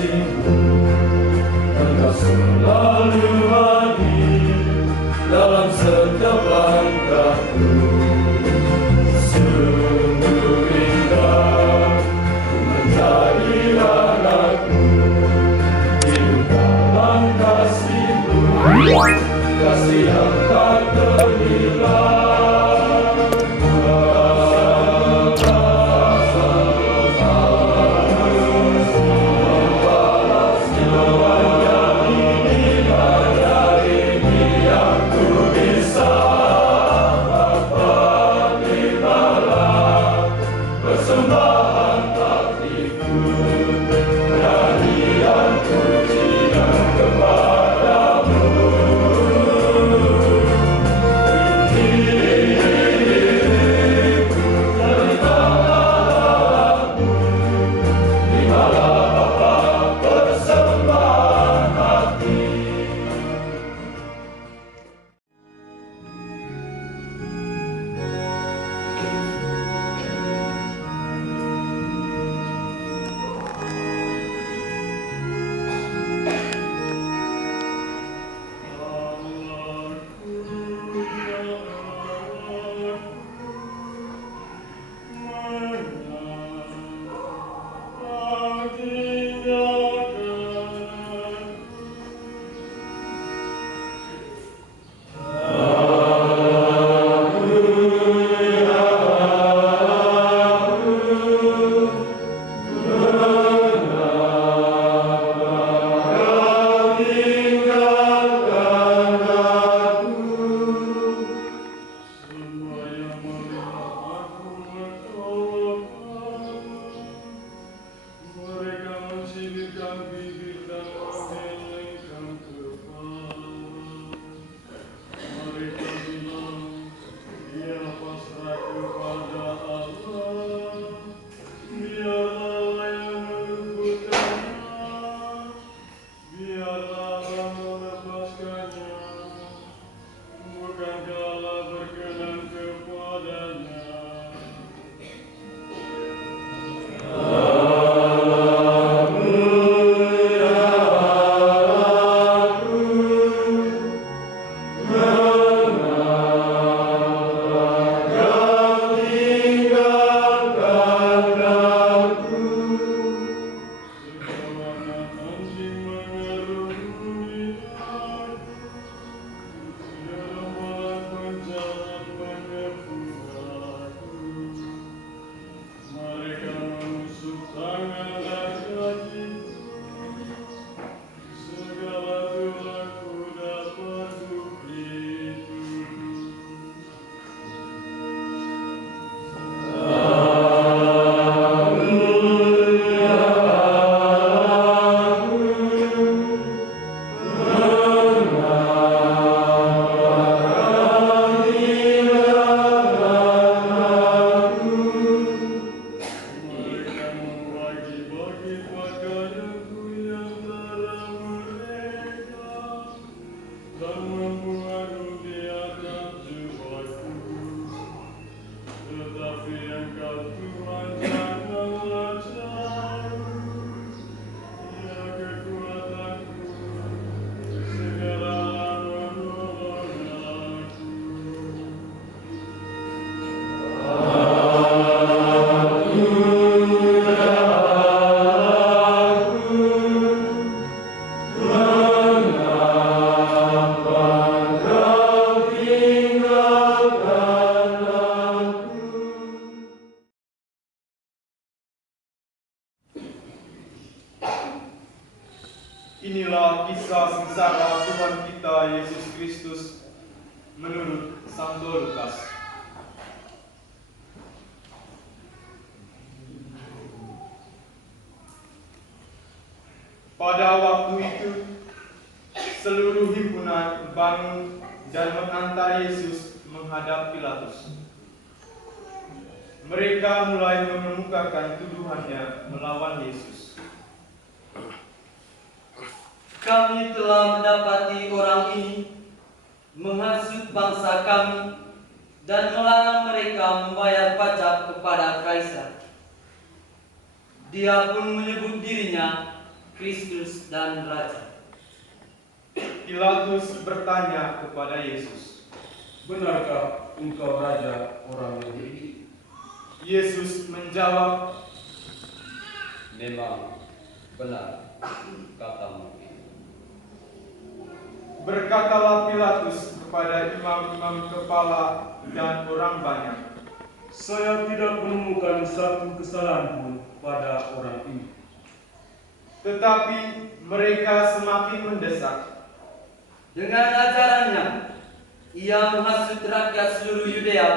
kasih-Mu, Engkau selalu hadir dalam setiap langkahku. Sungguh indah ku menjadi anakmu, hidup dalam kasih-Mu, kasih yang tak terhilang. Inilah kisah sengsara Tuhan kita Yesus Kristus menurut Santo Lukas. Pada waktu itu, seluruh himpunan bangun dan mengantar Yesus menghadap Pilatus. Mereka mulai mengemukakan tuduhannya melawan Yesus. Kami telah mendapati orang ini menghasut bangsa kami dan melarang mereka membayar pajak kepada Kaisar. Dia pun menyebut dirinya Kristus dan Raja. Pilatus bertanya kepada Yesus, "Benarkah engkau raja orang Yahudi?" Yesus menjawab, Memang benar katamu. berkatalah Pilatus kepada imam-imam kepala dan orang banyak, "Saya tidak menemukan satu kesalahan pun pada orang ini." tetapi mereka semakin mendesak. Dengan ajarannya, ia menghasut rakyat seluruh Yudea,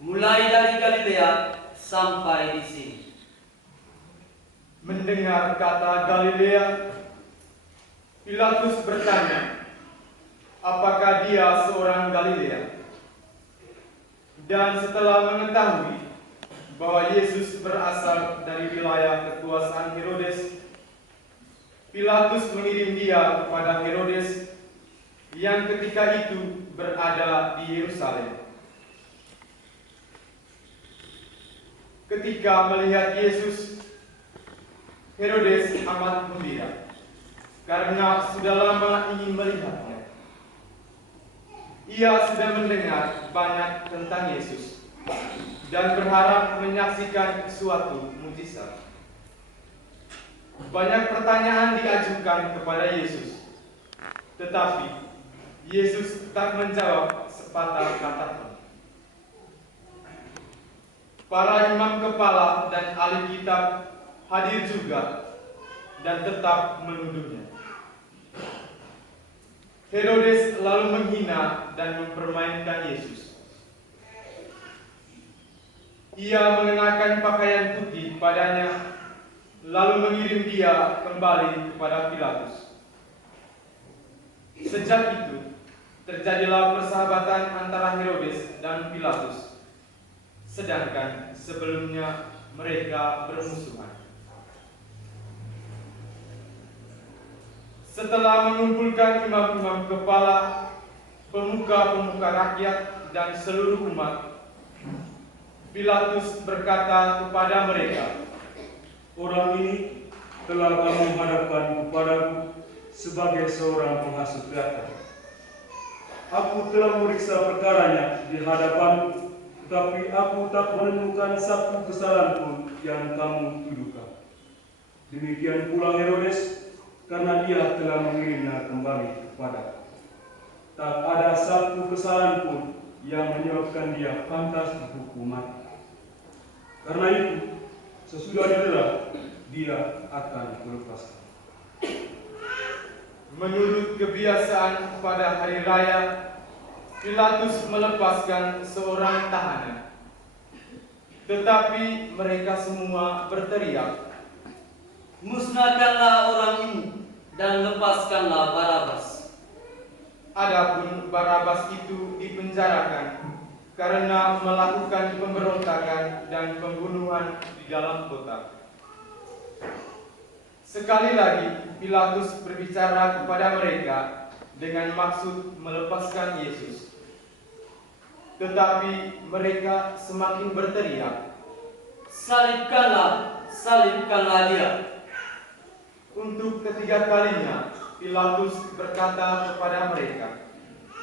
mulai dari Galilea sampai di sini. Mendengar kata Galilea, Pilatus bertanya, apakah dia seorang Galilea? Dan setelah mengetahui bahwa Yesus berasal dari wilayah kekuasaan Herodes, Pilatus mengirim dia kepada Herodes yang ketika itu berada di Yerusalem. Ketika melihat Yesus, Herodes amat gembira karena sudah lama ingin melihatnya. Ia sudah mendengar banyak tentang Yesus dan berharap menyaksikan suatu mukjizat. Banyak pertanyaan diajukan kepada Yesus, tetapi Yesus tak menjawab sepatah kata pun. Para imam kepala dan ahli kitab hadir juga dan tetap menuduhnya. Herodes lalu menghina dan mempermainkan Yesus. Ia mengenakan pakaian putih padanya, lalu mengirim dia kembali kepada Pilatus. Sejak itu, terjadilah persahabatan antara Herodes dan Pilatus, sedangkan sebelumnya mereka bermusuhan. Setelah mengumpulkan imam-imam kepala, pemuka-pemuka rakyat, dan seluruh umat, Pilatus berkata kepada mereka, "Orang ini telah kamu hadapkan kepadaku sebagai seorang penghasut rakyat. Aku telah meriksa perkaranya di hadapanmu, tetapi aku tak menemukan satu kesalahan pun yang kamu tuduhkan. Demikian pula Herodes, karena dia telah mengirimnya kembali kepadaku. Tak ada satu kesalahan pun yang menyebabkan dia pantas dihukum mati. Karena itu, sesudah didera, dia akan kulepaskan." Menurut kebiasaan pada hari raya, Pilatus melepaskan seorang tahanan. Tetapi mereka semua berteriak, Musnahkanlah orang ini dan lepaskanlah Barabas. adapun Barabas itu dipenjarakan karena melakukan pemberontakan dan pembunuhan di dalam kota. Sekali lagi Pilatus berbicara kepada mereka dengan maksud melepaskan Yesus. Tetapi mereka semakin berteriak, Salibkanlah, salibkanlah dia. Untuk ketiga kalinya Pilatus berkata kepada mereka,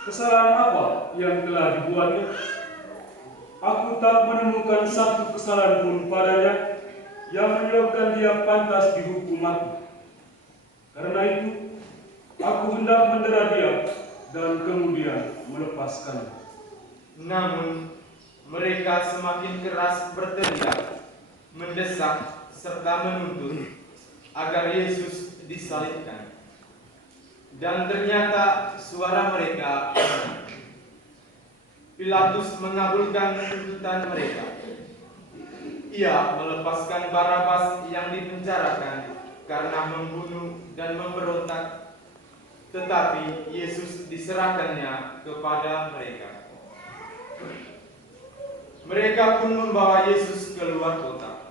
"Kesalahan apa yang telah dibuatnya? Aku tak menemukan satu kesalahan pun padanya yang menyebabkan dia pantas dihukum mati. Karena itu, aku hendak mendera dia dan kemudian melepaskannya." Namun mereka semakin keras berteriak, mendesak serta menuntut agar Yesus disalibkan. Dan ternyata suara mereka benar. Pilatus mengabulkan tuntutan mereka. Ia melepaskan Barabas yang dipenjarakan karena membunuh dan memberontak, tetapi Yesus diserahkannya kepada mereka. Mereka pun membawa Yesus keluar kota.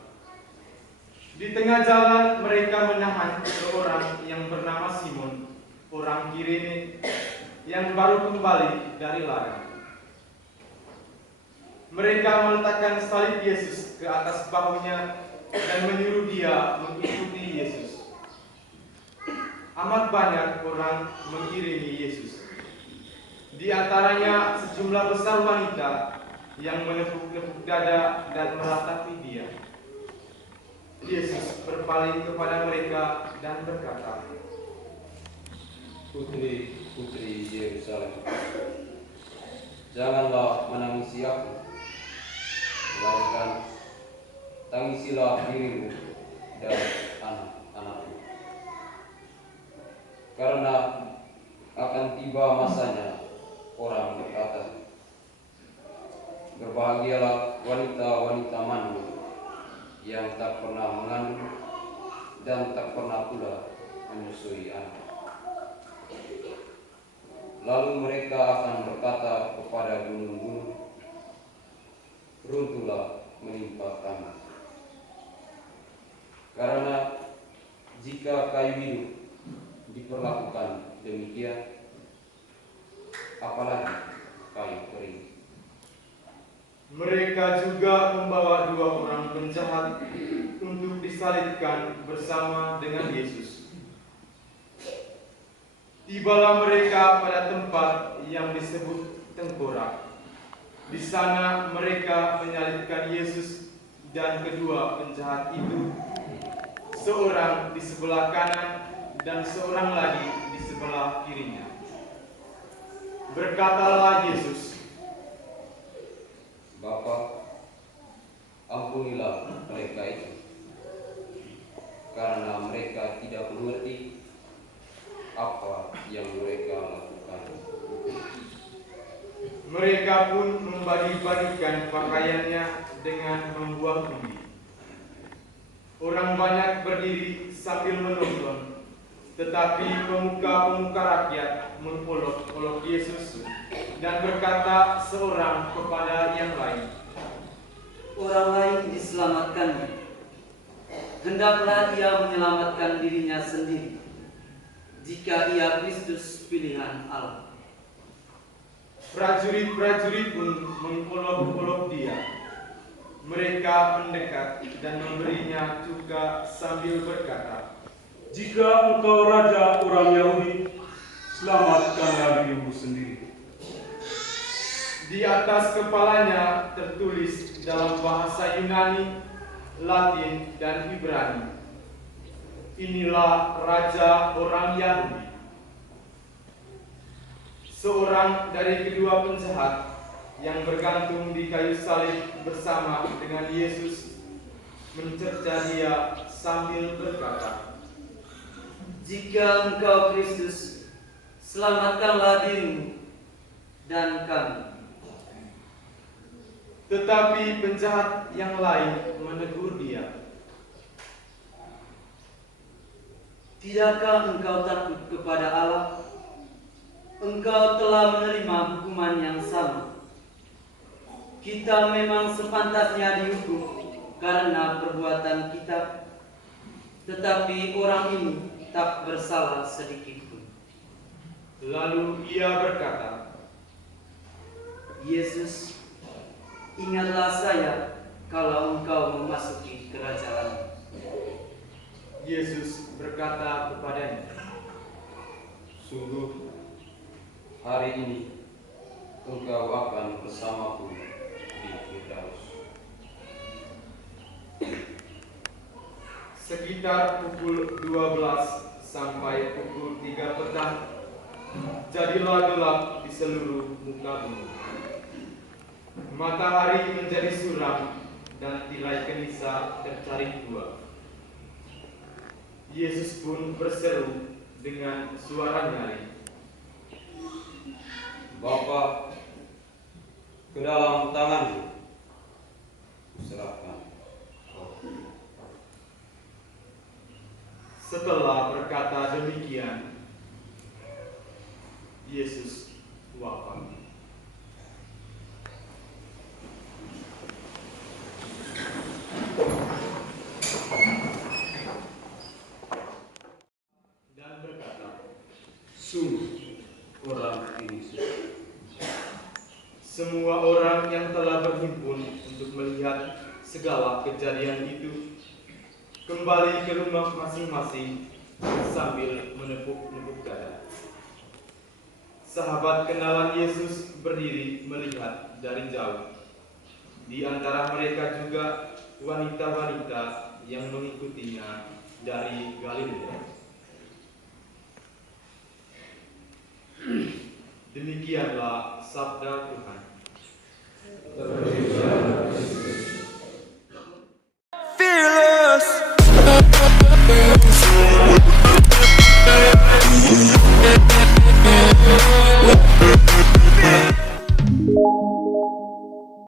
Di tengah jalan mereka menahan seorang yang bernama Simon, orang Kirene, yang baru kembali dari ladang. Mereka meletakkan salib Yesus ke atas bahunya dan menyuruh dia mengikuti Yesus. amat banyak orang mengiringi Yesus. Di antaranya sejumlah besar wanita yang menepuk-nepuk dada dan meratapi Dia. Yesus berpaling kepada mereka dan berkata, Putri-putri Yerusalem, janganlah menangisi aku, melainkan tangisilah dirimu dan anak-anakmu. Karena akan tiba masanya orang berkata, berbahagialah wanita-wanita mandul yang tak pernah mengandung dan tak pernah pula menyusui anak. Lalu mereka akan berkata kepada gunung-gunung, runtuhlah menimpa kami. Karena jika kayu hidup diperlakukan demikian, apalagi kayu kering. mereka juga membawa 2 orang penjahat untuk disalibkan bersama dengan Yesus. Tibalah mereka pada tempat yang disebut Tengkorak. Di sana mereka menyalibkan Yesus dan kedua penjahat itu, seorang di sebelah kanan dan seorang lagi di sebelah kirinya. Berkatalah Yesus, Bapa, ampunilah mereka itu, karena mereka tidak mengerti apa yang mereka lakukan. mereka pun membagi-bagikan pakaiannya dengan membuang undi. Orang banyak berdiri sambil menonton, tetapi pemuka-pemuka rakyat mengolok-olok Yesus dan berkata seorang kepada yang lain, Orang lain diselamatkannya. Hendaklah ia menyelamatkan dirinya sendiri, jika ia Kristus pilihan Allah. Prajurit-prajurit pun mengolok-olok Dia. Mereka mendekat dan memberinya cuka sambil berkata, Jika engkau raja orang Yahudi, selamatkanlah dirimu sendiri. Di atas kepalanya tertulis dalam bahasa Yunani, Latin, dan Ibrani, Inilah Raja orang Yahudi. Seorang dari kedua penjahat yang bergantung di kayu salib bersama dengan Yesus mencerca Dia sambil berkata, Jika engkau Kristus, selamatkanlah dirimu dan kami. Tetapi penjahat yang lain menegur Dia, Tidakkah engkau takut kepada Allah? Engkau telah menerima hukuman yang sama. Kita memang sepantasnya dihukum karena perbuatan kita, tetapi orang ini tak bersalah sedikit pun. lalu Ia berkata, Yesus, ingatlah saya kalau engkau memasuki kerajaan. Yesus berkata kepadanya, Sungguh, hari ini engkau akan bersamaku di Firdaus. Sekitar pukul 12 sampai pukul 3 petang, jadilah gelap di seluruh muka bumi. Matahari menjadi suram dan tirai kenisa tercari 2. Yesus pun berseru dengan suara nyaring, Bapa, ke dalam tanganmu kuserahkan. Setelah berkata demikian, Yesus wafat. Dan berkata, Sungguh, orang ini suci. semua orang yang telah berhimpun untuk melihat segala kejadian itu kembali ke rumah masing-masing sambil menepuk-nepuk dada. Sahabat kenalan Yesus berdiri melihat dari jauh. Di antara mereka juga wanita-wanita yang mengikutinya dari Galilea. Demikianlah sabda Tuhan. Fearless.